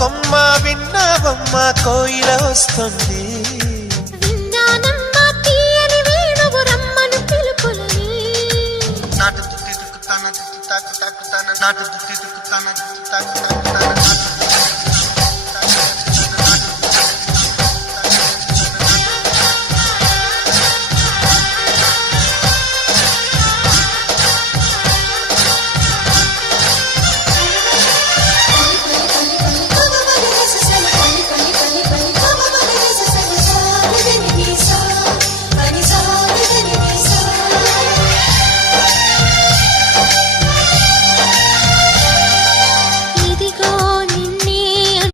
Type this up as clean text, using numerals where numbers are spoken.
కొమ్మ విన్నావమ్మ కోయిల వస్తుంది. విన్నానమ్మ తీయని వేణువు రమ్మను పిలుపులని. నాటు దుత్తి దుక్కుతాన దుత్తి తాకు తాకుతాన నాటు దుత్తి